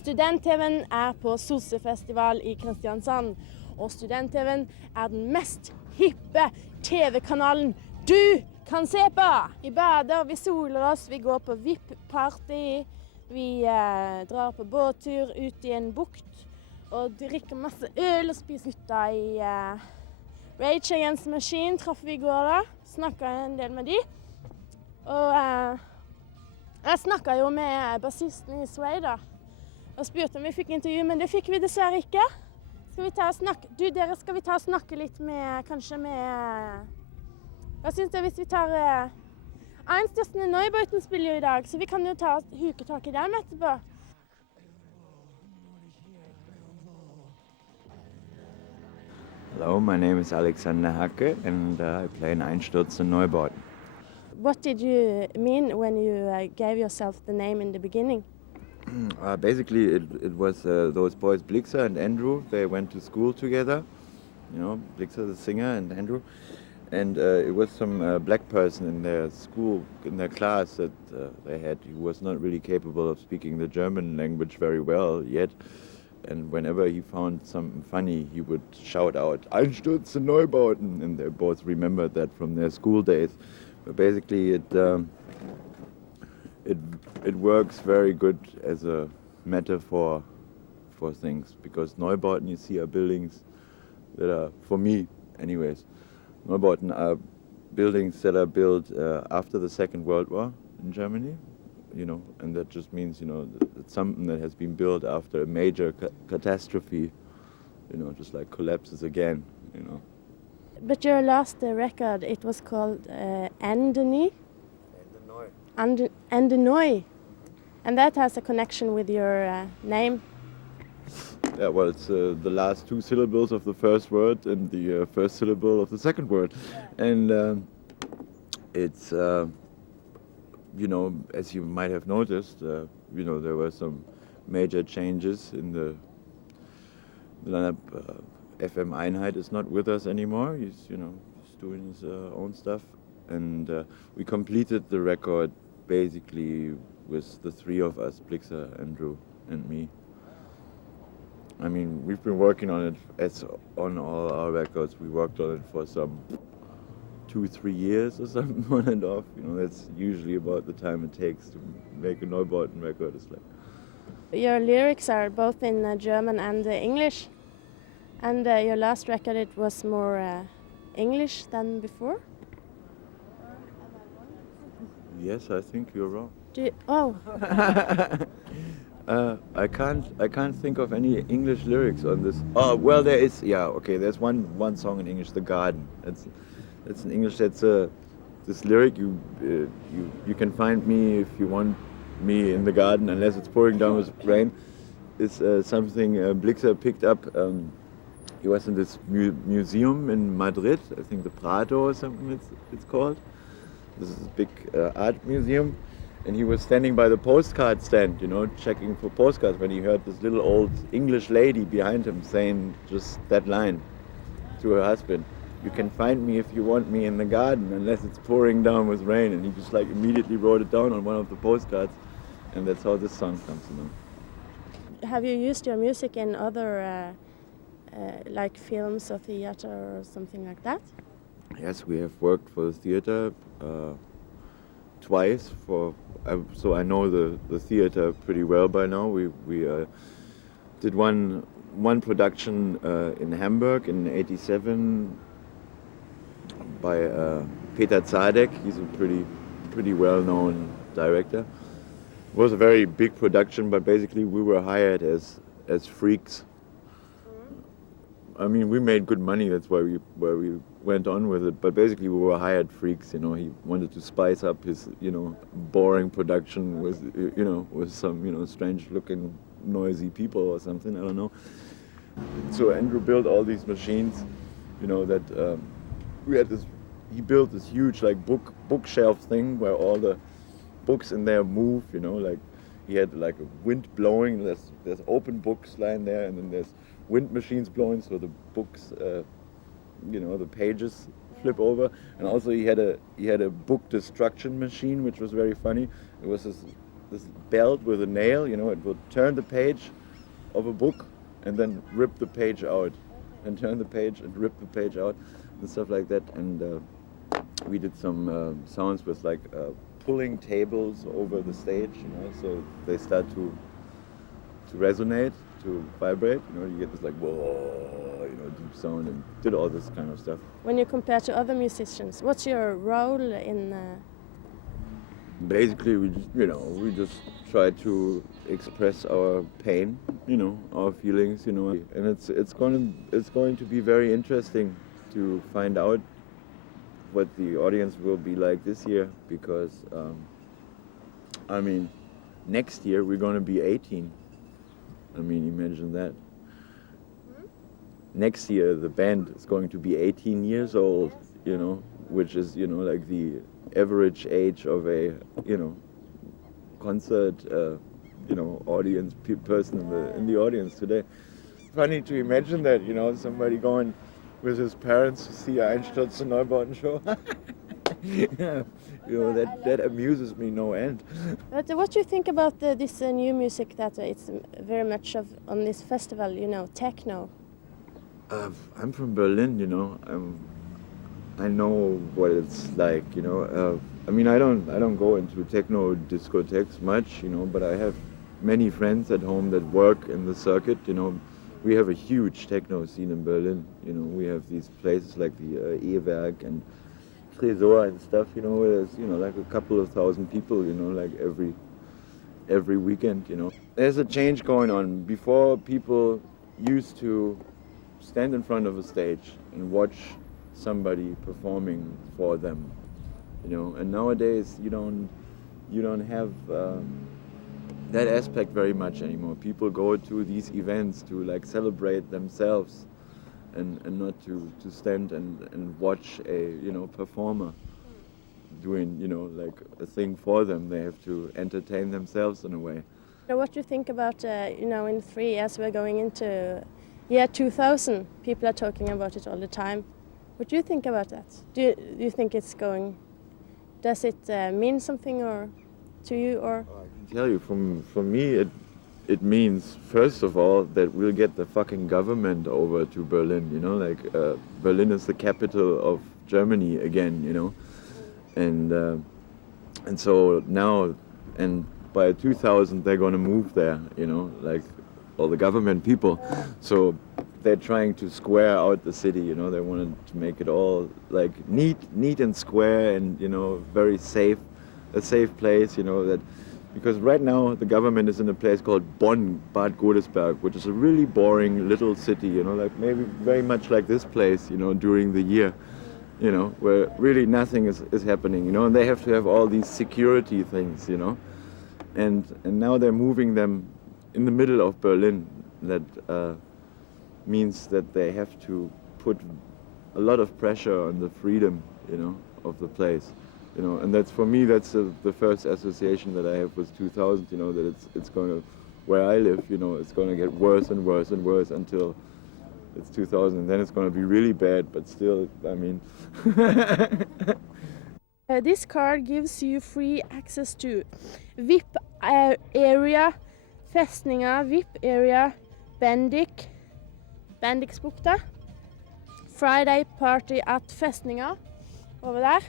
Student-TV'en på Solsefestival i Kristiansand. Og Student-TV'en den mest hippe TV-kanalen du kan se på! Vi bader, vi soler oss, vi går på VIP-party, vi drar på båttur ut i en bukt og drikker masse øl og spiser gutta i Rage Against the Machine traff vi i går da. Snakket en del med de. Og jeg snakket jo med bassisten i Sway da. Og spurte om vi fikk intervju, men det fikk vi dessverre ikke. Skal vi ta og snakke? Du, dere, skal vi ta og snakke litt med, kanskje med... Hva synes dere hvis vi tar... Einstørstene Neubauten spiller jo i dag, så vi kan jo ta huke tak i dem etterpå. Hello, my name is Alexander Hacke and I play in Einstürzen Neubauten. What did you mean when you gave yourself the name in the beginning? Basically, it was those boys, Blixer and Andrew. They went to school together. You know, Blixer, the singer, and Andrew. And it was some black person in their school, in their class that they had, who was not really capable of speaking the German language very well yet. And whenever he found something funny, he would shout out, Einstürzen Neubauten! And they both remembered that from their school days. But basically, it works very good as a metaphor for things, because Neubauten, you see, are buildings that are, for me anyways, Neubauten are buildings that are built after the Second World War in Germany, you know, and that just means, you know, it's something that has been built after a major catastrophe, you know, just like collapses again, you know. But your last record, it was called Andeny? Andeny. And that has a connection with your name? Yeah, well, it's the last two syllables of the first word and the first syllable of the second word. And it's, you know, as you might have noticed, you know, there were some major changes in the lineup. FM Einheit is not with us anymore. He's, you know, he's doing his own stuff. And we completed the record basically with the three of us, Blixer, Andrew, and me. I mean, we've been working on it as on all our records. We worked on it for some 2-3 years or something on and off. You know, that's usually about the time it takes to make a Neubauten record. It's like. Your lyrics are both in German and English. And your last record, it was more English than before? Yes, I think you're wrong. Oh. I can't think of any English lyrics on this. Oh, well, there is. Yeah, okay. There's one song in English, "The Garden." That's in English. That's this lyric. You can find me if you want me in the garden, unless it's pouring down with rain. It's something Blixer picked up. He was in this museum in Madrid. I think the Prado or something it's called. This is a big art museum. And he was standing by the postcard stand, you know, checking for postcards, when he heard this little old English lady behind him saying just that line to her husband. You can find me if you want me in the garden, unless it's pouring down with rain. And he just like immediately wrote it down on one of the postcards. And that's how this song comes, you know. Have you used your music in other like films or theater or something like that? Yes, we have worked for the theater twice. So I know the theater pretty well by now. We did one production in Hamburg in '87 by Peter Zadek. He's a pretty well-known director. It was a very big production, but basically we were hired as freaks. I mean, we made good money. That's why we went on with it. But basically, we were hired freaks. You know, he wanted to spice up his, you know, boring production with, you know, with some, you know, strange-looking, noisy people or something. I don't know. So Andrew built all these machines. You know that we had this. He built this huge like bookshelf thing where all the books in there move. You know, like he had like a wind blowing. There's open books lying there, and then there's wind machines blowing, so the books, you know, the pages flip over. And also he had a book destruction machine, which was very funny. It was this this belt with a nail, you know, it would turn the page of a book and then rip the page out, and turn the page and rip the page out, and stuff like that. And we did some sounds with like pulling tables over the stage, you know, so they start to resonate, to vibrate, you know, you get this like whoa, you know, deep sound, and did all this kind of stuff. When you compare to other musicians, what's your role in? Basically, we just try to express our pain, you know, our feelings, you know, and it's going to be very interesting to find out what the audience will be like this year, because I mean, next year we're going to be 18. I mean, imagine that. Next year the band is going to be 18 years old, you know, which is, you know, like the average age of a, you know, concert, you know, audience person in the audience today. Funny to imagine that, you know, somebody going with his parents to see Einsturz zur Neubauten show. Yeah, you know, that amuses me no end. But what do you think about this new music that it's very much of on this festival, you know, techno? I'm from Berlin, you know. I know what it's like, you know. I mean, I don't go into techno discotheques much, you know, but I have many friends at home that work in the circuit, you know. We have a huge techno scene in Berlin, you know. We have these places like the E-Werk and Tresor and stuff, you know, where there's, you know, like a couple of thousand people, you know, like every weekend, you know. There's a change going on. Before, people used to stand in front of a stage and watch somebody performing for them, you know. And nowadays, you don't have that aspect very much anymore. People go to these events to like celebrate themselves, and not to stand and watch a, you know, performer doing, you know, like a thing for them. They have to entertain themselves in a way. So what do you think about, you know, in 3 years we're going into year 2000? People are talking about it all the time. What do you think about that? Do you think it's going, does it mean something or to you, or? I can tell you, for me, it means, first of all, that we'll get the fucking government over to Berlin, you know, like Berlin is the capital of Germany again, you know, and so now, and by 2000 they're going to move there, you know, like all the government people, so they're trying to square out the city, you know, they wanted to make it all like neat and square, and, you know, very safe, a safe place, you know, that. Because right now the government is in a place called Bonn, Bad Godesberg, which is a really boring little city, you know, like maybe very much like this place, you know, during the year, you know, where really nothing is happening, you know, and they have to have all these security things, you know, and now they're moving them in the middle of Berlin. That means that they have to put a lot of pressure on the freedom, you know, of the place. You know, and that's, for me, that's the first association that I have with 2000, you know, that it's going to, where I live, you know, it's going to get worse and worse and worse until it's 2000, and then it's going to be really bad, but still, I mean. This card gives you free access to VIP area, Festninga, VIP area, Bendiksbukta, Friday party at Festninga, over there.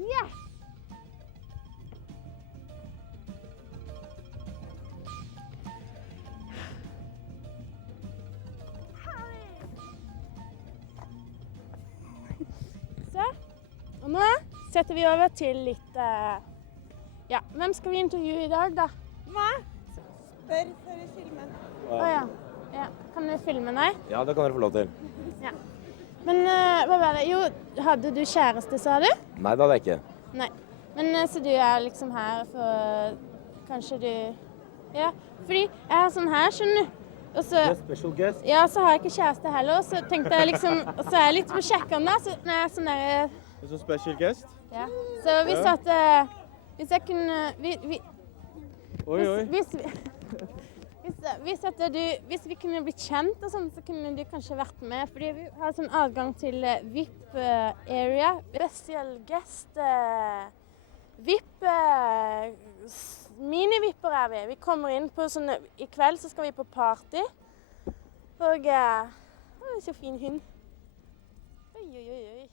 Yes! Så, og nå setter vi over til litt, ja, hvem skal vi intervjue i dag da? Meg? Spør før vi filmer. Åja, ja. Kan vi filme deg? Ja, det kan dere få lov til. Ja. Men hva var det? Jo, hadde du kjæreste, sa du? Nei, det hadde jeg ikke. Nei. Men så du er liksom her for, kanskje du, ja, fordi jeg er sånn her, skjønner du? Og så, Special guest. ja, så har jeg ikke kjæreste heller, så tenkte jeg liksom, og så er jeg litt på sjekkene da, så når jeg er sånn der, Is a special guest? ja. Så hvis at, hvis jeg kunne, hvis vi kunne blitt kjent og sånn, så kunne du kanskje vært med, fordi vi har sånn adgang til VIP area, special guest, VIP Hvor er vi? Vi kommer inn på sånne... I kveld så skal vi på party. Og... så fin hund. Oi, oi, oi, oi.